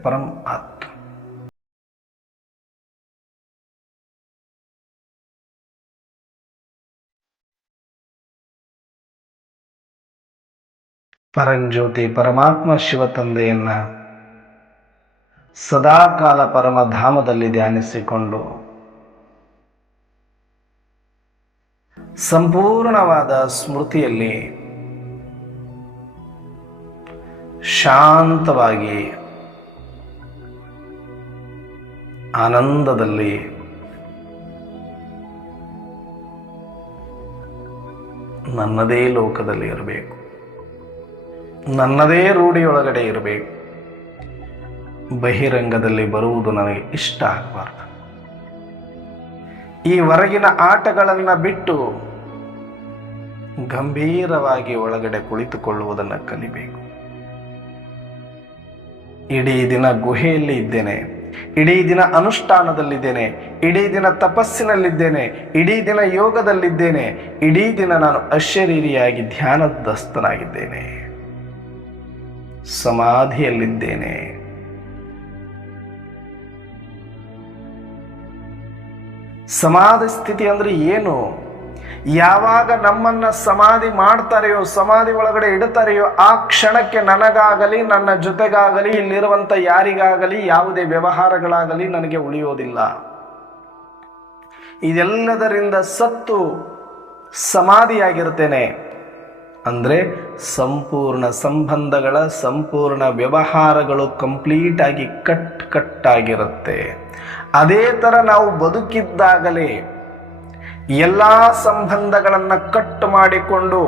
परम आत्म ಪರಂಜ್ಯೋತಿ ಪರಮಾತ್ಮ ಶಿವ ತಂದೆಯನ್ನ ಸದಾಕಾಲ ಪರಮಧಾಮದಲ್ಲಿ ಧ್ಯಾನಿಸಿಕೊಂಡು ಸಂಪೂರ್ಣವಾದ ಸ್ಮೃತಿಯಲ್ಲಿ ಶಾಂತವಾಗಿ ಆನಂದದಲ್ಲಿ ನನ್ನದೇ ಲೋಕದಲ್ಲಿ ಇರಬೇಕು, ನನ್ನದೇ ರೂಢಿಯೊಳಗಡೆ ಇರಬೇಕು. ಬಹಿರಂಗದಲ್ಲಿ ಬರುವುದು ನನಗೆ ಇಷ್ಟ ಆಗಬಾರ್ದು. ಈ ಹೊರಗಿನ ಆಟಗಳನ್ನು ಬಿಟ್ಟು ಗಂಭೀರವಾಗಿ ಒಳಗಡೆ ಕುಳಿತುಕೊಳ್ಳುವುದನ್ನು ಕಲಿಬೇಕು. ಇಡೀ ದಿನ ಗುಹೆಯಲ್ಲಿ ಇದ್ದೇನೆ, ಇಡೀ ದಿನ ಅನುಷ್ಠಾನದಲ್ಲಿದ್ದೇನೆ, ಇಡೀ ದಿನ ತಪಸ್ಸಿನಲ್ಲಿದ್ದೇನೆ, ಇಡೀ ದಿನ ಯೋಗದಲ್ಲಿದ್ದೇನೆ, ಇಡೀ ದಿನ ನಾನು ಅಶರೀರಿಯಾಗಿ ಧ್ಯಾನದಸ್ಥನಾಗಿದ್ದೇನೆ, ಸಮಾಧಿಯಲ್ಲಿದ್ದೇನೆ. ಸಮಾಧಿ ಸ್ಥಿತಿ ಅಂದ್ರೆ ಏನು? ಯಾವಾಗ ನಮ್ಮನ್ನ ಸಮಾಧಿ ಮಾಡ್ತಾರೆಯೋ, ಸಮಾಧಿ ಒಳಗಡೆ ಇಡುತ್ತಾರೆಯೋ, ಆ ಕ್ಷಣಕ್ಕೆ ನನಗಾಗಲಿ ನನ್ನ ಜೊತೆಗಾಗಲಿ ಇಲ್ಲಿರುವಂತ ಯಾರಿಗಾಗಲಿ ಯಾವುದೇ ವ್ಯವಹಾರಗಳಾಗಲಿ ನನಗೆ ಉಳಿಯೋದಿಲ್ಲ. ಇದೆಲ್ಲದರಿಂದ ಸತ್ತು ಸಮಾಧಿಯಾಗಿರ್ತೇನೆ. ಅಂದ್ರೆ ಸಂಪೂರ್ಣ ಸಂಬಂಧಗಳ ಸಂಪೂರ್ಣ ವ್ಯವಹಾರಗಳು ಕಂಪ್ಲೀಟ್ ಆಗಿ ಕಟ್ಟಾಗಿರುತ್ತೆ. ಅದೇ ತರ ನಾವು ಬದುಕಿದ್ದಾಗಲೇ ಎಲ್ಲ ಸಂಬಂಧಗಳನ್ನು ಕಟ್ ಮಾಡಿಕೊಂಡು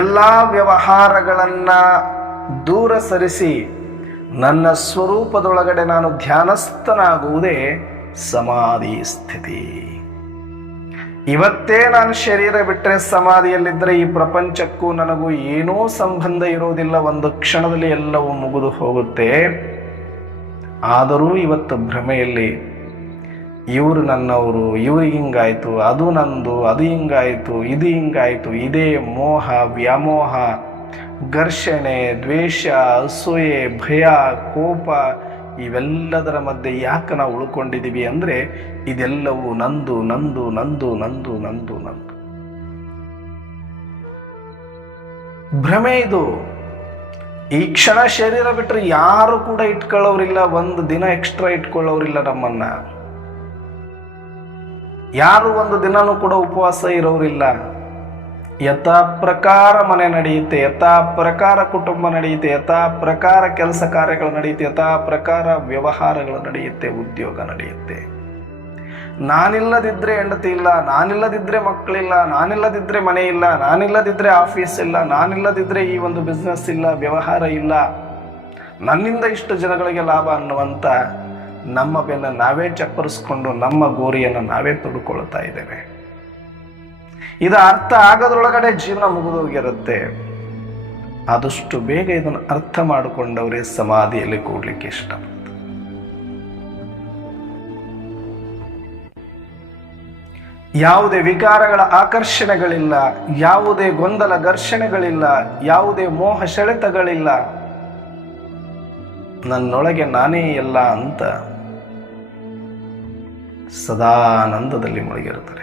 ಎಲ್ಲ ವ್ಯವಹಾರಗಳನ್ನ ದೂರ ಸರಿಸಿ ನನ್ನ ಸ್ವರೂಪದೊಳಗಡೆ ನಾನು ಧ್ಯಾನಸ್ಥನಾಗುವುದೇ ಸಮಾಧಿ ಸ್ಥಿತಿ. ಇವತ್ತೇ ನಾನು ಶರೀರ ಬಿಟ್ಟರೆ ಸಮಾಧಿಯಲ್ಲಿದ್ದರೆ ಈ ಪ್ರಪಂಚಕ್ಕೂ ನನಗೂ ಏನೂ ಸಂಬಂಧ ಇರೋದಿಲ್ಲ. ಒಂದು ಕ್ಷಣದಲ್ಲಿ ಎಲ್ಲವೂ ಮುಗಿದು ಹೋಗುತ್ತೆ. ಆದರೂ ಇವತ್ತು ಭ್ರಮೆಯಲ್ಲಿ ಇವರು ನನ್ನವರು, ಇವ್ರಿಗೆ ಹಿಂಗಾಯ್ತು, ಅದು ನಂದು, ಅದು ಹಿಂಗಾಯ್ತು, ಇದು ಹಿಂಗಾಯ್ತು, ಇದೇ ಮೋಹ, ವ್ಯಾಮೋಹ, ಘರ್ಷಣೆ, ದ್ವೇಷ, ಅಸೂಯೆ, ಭಯ, ಕೋಪ ಇವೆಲ್ಲದರ ಮಧ್ಯೆ ಯಾಕೆ ನಾವು ಉಳ್ಕೊಂಡಿದ್ದೀವಿ ಅಂದರೆ ಇದೆಲ್ಲವೂ ನಂದು ನಂದು ನಂದು ನಂದು ನಂದು ನಂದು ಭ್ರಮೆ. ಇದು ಈ ಕ್ಷಣ ಶರೀರ ಬಿಟ್ಟರೆ ಯಾರು ಕೂಡ ಇಟ್ಕೊಳ್ಳೋರಿಲ್ಲ, ಒಂದು ದಿನ ಎಕ್ಸ್ಟ್ರಾ ಇಟ್ಕೊಳ್ಳೋರಿಲ್ಲ. ನಮ್ಮನ್ನ ಯಾರು ಒಂದು ದಿನನೂ ಕೂಡ ಉಪವಾಸ ಇರೋರಿಲ್ಲ. ಯಥಾ ಪ್ರಕಾರ ಮನೆ ನಡೆಯುತ್ತೆ, ಯಥಾ ಪ್ರಕಾರ ಕುಟುಂಬ ನಡೆಯುತ್ತೆ, ಯಥಾ ಪ್ರಕಾರ ಕೆಲಸ ಕಾರ್ಯಗಳು ನಡೆಯುತ್ತೆ, ಯಥಾ ಪ್ರಕಾರ ವ್ಯವಹಾರಗಳು ನಡೆಯುತ್ತೆ, ಉದ್ಯೋಗ ನಡೆಯುತ್ತೆ. ನಾನಿಲ್ಲದಿದ್ರೆ ಹೆಂಡತಿ ಇಲ್ಲ, ನಾನಿಲ್ಲದಿದ್ರೆ ಮಕ್ಕಳಿಲ್ಲ, ನಾನಿಲ್ಲದಿದ್ರೆ ಮನೆ ಇಲ್ಲ, ನಾನಿಲ್ಲದಿದ್ರೆ ಆಫೀಸ್ ಇಲ್ಲ, ನಾನಿಲ್ಲದಿದ್ರೆ ಈ ಒಂದು ಬಿಸ್ನೆಸ್ ಇಲ್ಲ, ವ್ಯವಹಾರ ಇಲ್ಲ, ನನ್ನಿಂದ ಇಷ್ಟು ಜನಗಳಿಗೆ ಲಾಭ ಅನ್ನುವಂಥ ನಮ್ಮ ಬೆನ್ನ ನಾವೇ ಚಪ್ಪರಿಸ್ಕೊಂಡು ನಮ್ಮ ಗೋರಿಯನ್ನು ನಾವೇ ತೊಡ್ಕೊಳ್ತಾ ಇದ್ದೇವೆ. ಇದು ಅರ್ಥ ಆಗೋದ್ರೊಳಗಡೆ ಜೀವನ ಮುಗಿದೋಗಿರುತ್ತೆ. ಆದಷ್ಟು ಬೇಗ ಇದನ್ನು ಅರ್ಥ ಮಾಡಿಕೊಂಡವರೇ ಸಮಾಧಿಯಲ್ಲಿ ಕೂಡ್ಲಿಕ್ಕೆ ಇಷ್ಟಪಡ್ತಾರೆ. ಯಾವುದೇ ವಿಕಾರಗಳ ಆಕರ್ಷಣೆಗಳಿಲ್ಲ, ಯಾವುದೇ ಗೊಂದಲ ಘರ್ಷಣೆಗಳಿಲ್ಲ, ಯಾವುದೇ ಮೋಹ ಸೆಳೆತಗಳಿಲ್ಲ. ನನ್ನೊಳಗೆ ನಾನೇ ಎಲ್ಲ ಅಂತ ಸದಾನಂದದಲ್ಲಿ ಮುಳುಗಿರುತ್ತಾರೆ.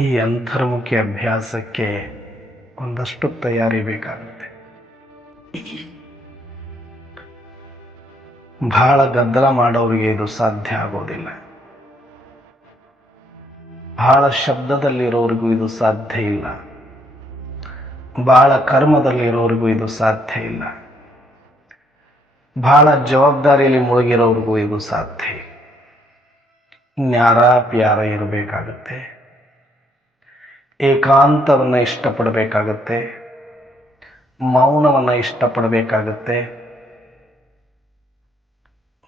ಈ ಅಂತರ್ಮುಖಿ ಅಭ್ಯಾಸಕ್ಕೆ ಒಂದಷ್ಟು ತಯಾರಿ ಬೇಕಾಗುತ್ತೆ. ಬಹಳ ಗದ್ದಲ ಮಾಡೋರಿಗೆ ಇದು ಸಾಧ್ಯ ಆಗೋದಿಲ್ಲ. ಬಹಳ ಶಬ್ದದಲ್ಲಿರೋರಿಗೂ ಇದು ಸಾಧ್ಯ ಇಲ್ಲ. ಬಹಳ ಕರ್ಮದಲ್ಲಿರೋರಿಗೂ ಇದು ಸಾಧ್ಯ ಇಲ್ಲ. ಬಹಳ ಜವಾಬ್ದಾರಿಯಲ್ಲಿ ಮುಳುಗಿರೋರಿಗೂ ಇದು ಸಾಧ್ಯ ಇಲ್ಲ. ನ್ಯಾರ ಪ್ಯಾರ ಇರಬೇಕಾಗತ್ತೆ. ಏಕಾಂತವನ್ನು ಇಷ್ಟಪಡಬೇಕಾಗತ್ತೆ. ಮೌನವನ್ನು ಇಷ್ಟಪಡಬೇಕಾಗತ್ತೆ.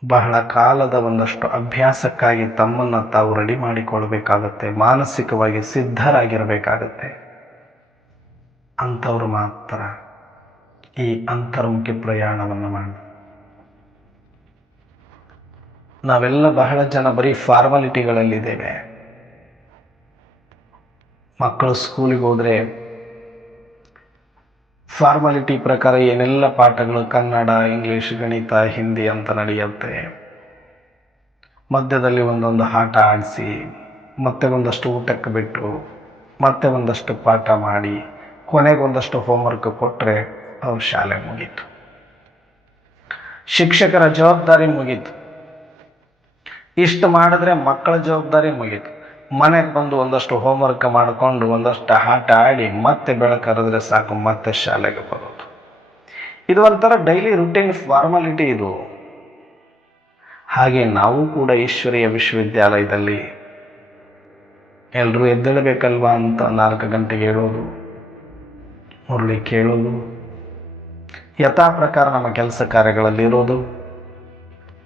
ಬಹಳ ಕಾಲದ ಒಂದಷ್ಟು ಅಭ್ಯಾಸಕ್ಕಾಗಿ ತಮ್ಮನ್ನು ತಾವು ರೆಡಿ ಮಾಡಿಕೊಳ್ಬೇಕಾಗತ್ತೆ. ಮಾನಸಿಕವಾಗಿ ಸಿದ್ಧರಾಗಿರಬೇಕಾಗತ್ತೆ. ಅಂಥವ್ರು ಮಾತ್ರ ಈ ಅಂತರ್ಮುಖಿ ಪ್ರಯಾಣವನ್ನು ಮಾಡಿ. ನಾವೆಲ್ಲ ಬಹಳ ಜನ ಬರೀ ಫಾರ್ಮಾಲಿಟಿಗಳಲ್ಲಿದ್ದೇವೆ. ಮಕ್ಕಳು ಸ್ಕೂಲಿಗೆ ಹೋದರೆ ಫಾರ್ಮಾಲಿಟಿ ಪ್ರಕಾರ ಏನೆಲ್ಲ ಪಾಠಗಳು ಕನ್ನಡ, ಇಂಗ್ಲೀಷ್, ಗಣಿತ, ಹಿಂದಿ ಅಂತ ನಡೆಯುತ್ತೆ. ಮಧ್ಯದಲ್ಲಿ ಒಂದೊಂದು ಆಟ ಆಡಿಸಿ, ಮತ್ತೆ ಒಂದಷ್ಟು ಊಟಕ್ಕೆ ಬಿಟ್ಟು, ಮತ್ತೆ ಒಂದಷ್ಟು ಪಾಠ ಮಾಡಿ, ಕೊನೆಗೊಂದಷ್ಟು ಹೋಮ್ವರ್ಕ್ ಕೊಟ್ಟರೆ ಅವ್ರ ಶಾಲೆ ಮುಗೀತು. ಶಿಕ್ಷಕರ ಜವಾಬ್ದಾರಿ ಮುಗೀತು. ಇಷ್ಟು ಮಾಡಿದ್ರೆ ಮಕ್ಕಳ ಜವಾಬ್ದಾರಿ ಮುಗೀತು. ಮನೆಗೆ ಬಂದು ಒಂದಷ್ಟು ಹೋಮ್ವರ್ಕ್ ಮಾಡಿಕೊಂಡು ಒಂದಷ್ಟು ಆಟ ಆಡಿ ಮತ್ತೆ ಬೆಳಕರಿದ್ರೆ ಸಾಕು, ಮತ್ತೆ ಶಾಲೆಗೆ ಬರೋದು. ಇದು ಒಂಥರ ಡೈಲಿ ರುಟೀನ್ ಫಾರ್ಮಾಲಿಟಿ ಇದು. ಹಾಗೆ ನಾವು ಕೂಡ ಈಶ್ವರೀಯ ವಿಶ್ವವಿದ್ಯಾಲಯದಲ್ಲಿ ಎಲ್ಲರೂ ಎದ್ದೇಳಬೇಕಲ್ವಾ ಅಂತ 4 ಗಂಟೆಗೆ ಹೇಳೋದು, ಮುರಳಿ ಕೇಳೋದು, ಯಥಾ ಪ್ರಕಾರ ನಮ್ಮ ಕೆಲಸ ಕಾರ್ಯಗಳಲ್ಲಿ ಇರೋದು,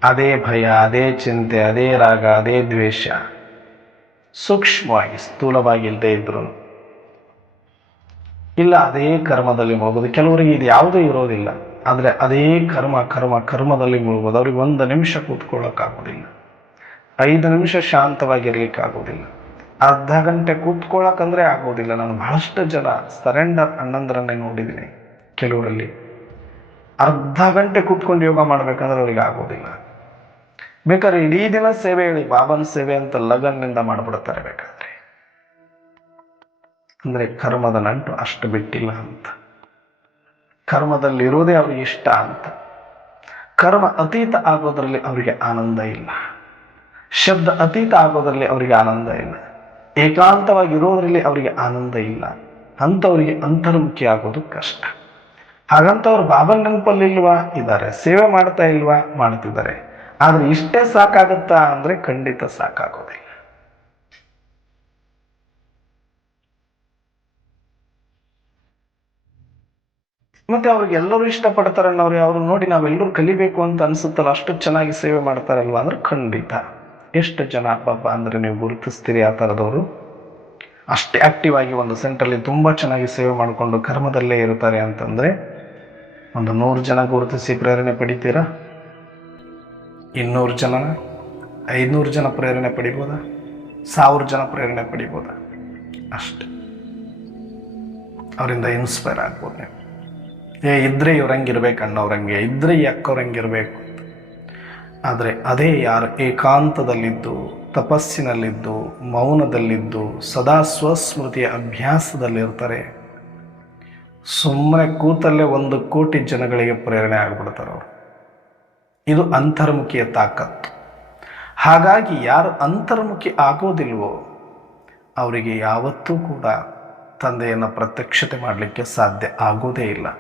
ಅದೇ ಭಯ, ಅದೇ ಚಿಂತೆ, ಅದೇ ರಾಗ, ಅದೇ ದ್ವೇಷ, ಸೂಕ್ಷ್ಮವಾಗಿ ಸ್ಥೂಲವಾಗಿ ಇಲ್ಲದೆ ಇದ್ರು ಇಲ್ಲ ಅದೇ ಕರ್ಮದಲ್ಲಿ ಮುಳುಗೋದು. ಕೆಲವರಿಗೆ ಇದು ಯಾವುದೂ ಇರೋದಿಲ್ಲ, ಆದರೆ ಅದೇ ಕರ್ಮದಲ್ಲಿ ಮುಳುಗೋದು. ಅವ್ರಿಗೆ 1 ನಿಮಿಷ ಕೂತ್ಕೊಳ್ಳೋಕ್ಕಾಗೋದಿಲ್ಲ, 5 ನಿಮಿಷ ಶಾಂತವಾಗಿರ್ಲಿಕ್ಕಾಗೋದಿಲ್ಲ, ಅರ್ಧ ಗಂಟೆ ಕೂತ್ಕೊಳ್ಳೋಕಂದ್ರೆ ಆಗೋದಿಲ್ಲ. ನಾನು ಬಹಳಷ್ಟು ಜನ ಸರೆಂಡರ್ ಅಣ್ಣಂದ್ರನ್ನೇ ನೋಡಿದ್ದೀನಿ. ಕೆಲವರಲ್ಲಿ ಅರ್ಧ ಗಂಟೆ ಕೂತ್ಕೊಂಡು ಯೋಗ ಮಾಡ್ಬೇಕಂದ್ರೆ ಅವ್ರಿಗೆ ಆಗೋದಿಲ್ಲ. ಬೇಕಾದ್ರೆ ಇಡೀ ದಿನ ಸೇವೆ ಹೇಳಿ, ಬಾಬನ್ ಸೇವೆ ಅಂತ ಲಗನ್ನಿಂದ ಮಾಡಿಬಿಡ್ತಾರೆ ಬೇಕಾದ್ರೆ. ಅಂದ್ರೆ ಕರ್ಮದ ನಂಟು ಅಷ್ಟು ಬಿಟ್ಟಿಲ್ಲ ಅಂತ. ಕರ್ಮದಲ್ಲಿ ಇರೋದೇ ಅವ್ರಿಗೆ ಇಷ್ಟ ಅಂತ. ಕರ್ಮ ಅತೀತ ಆಗೋದ್ರಲ್ಲಿ ಅವರಿಗೆ ಆನಂದ ಇಲ್ಲ. ಶಬ್ದ ಅತೀತ ಆಗೋದ್ರಲ್ಲಿ ಅವರಿಗೆ ಆನಂದ ಇಲ್ಲ. ಏಕಾಂತವಾಗಿ ಇರೋದ್ರಲ್ಲಿ ಅವರಿಗೆ ಆನಂದ ಇಲ್ಲ. ಅಂಥವರಿಗೆ ಅಂತರ್ಮುಖಿ ಆಗೋದು ಕಷ್ಟ. ಹಾಗಂತವ್ರು ಬಾಬನ್ ನೆನಪಲ್ಲಿ ಇಲ್ವಾ? ಇದ್ದಾರೆ. ಸೇವೆ ಮಾಡ್ತಾ ಇಲ್ವಾ? ಮಾಡ್ತಿದ್ದಾರೆ. ಆದ್ರೆ ಇಷ್ಟೇ ಸಾಕಾಗುತ್ತಾ ಅಂದ್ರೆ ಖಂಡಿತ ಸಾಕಾಗೋದಿಲ್ಲ. ಮತ್ತೆ ಅವ್ರಿಗೆ ಎಲ್ಲರೂ ಇಷ್ಟಪಡ್ತಾರೆ. ಅವ್ರು ನೋಡಿ ನಾವೆಲ್ಲರೂ ಕಲಿಬೇಕು ಅಂತ ಅನ್ಸುತ್ತಲ್ಲ, ಅಷ್ಟು ಚೆನ್ನಾಗಿ ಸೇವೆ ಮಾಡ್ತಾರಲ್ವ ಅಂದ್ರೆ ಖಂಡಿತ. ಎಷ್ಟು ಜನ ಪಾಪ ಅಂದ್ರೆ ನೀವು ಗುರುತಿಸ್ತೀರಿ ಆ ಥರದವರು ಅಷ್ಟೇ ಆಕ್ಟಿವ್ ಆಗಿ ಒಂದು ಸೆಂಟ್ರಲ್ಲಿ ತುಂಬಾ ಚೆನ್ನಾಗಿ ಸೇವೆ ಮಾಡಿಕೊಂಡು ಕರ್ಮದಲ್ಲೇ ಇರ್ತಾರೆ ಅಂತಂದ್ರೆ ಒಂದು 100 ಜನ ಗುರುತಿಸಿ ಪ್ರೇರಣೆ ಪಡಿತೀರಾ? 200 ಜನ, 500 ಜನ ಪ್ರೇರಣೆ ಪಡಿಬೋದಾ? 1000 ಜನ ಪ್ರೇರಣೆ ಪಡಿಬೋದಾ? ಅಷ್ಟೆ. ಅವರಿಂದ ಇನ್ಸ್ಪೈರ್ ಆಗ್ಬೋದು ನೀವು. ಇದ್ರೆ ಇವ್ರಂಗಿರ್ಬೇಕು, ಅಣ್ಣವ್ರಂಗೆ ಇದ್ರೆ ಅಕ್ಕವ್ರಂಗಿರ್ಬೇಕು. ಆದರೆ ಅದೇ ಯಾರು ಏಕಾಂತದಲ್ಲಿದ್ದು, ತಪಸ್ಸಿನಲ್ಲಿದ್ದು, ಮೌನದಲ್ಲಿದ್ದು, ಸದಾ ಸ್ವಸ್ಮೃತಿಯ ಅಭ್ಯಾಸದಲ್ಲಿರ್ತಾರೆ, ಸುಮ್ಮನೆ ಕೂತಲ್ಲೇ 1 ಕೋಟಿ ಜನಗಳಿಗೆ ಪ್ರೇರಣೆ ಆಗ್ಬಿಡ್ತಾರೆ ಅವರು. ಇದು ಅಂತರ್ಮುಖಿಯ ತಾಕತ್ತು. ಹಾಗಾಗಿ ಯಾರು ಅಂತರ್ಮುಖಿ ಆಗೋದಿಲ್ವೋ ಅವರಿಗೆ ಯಾವತ್ತೂ ಕೂಡ ತಂದೆಯನ್ನು ಪ್ರತ್ಯಕ್ಷತೆ ಮಾಡಲಿಕ್ಕೆ ಸಾಧ್ಯ ಆಗೋದೇ ಇಲ್ಲ.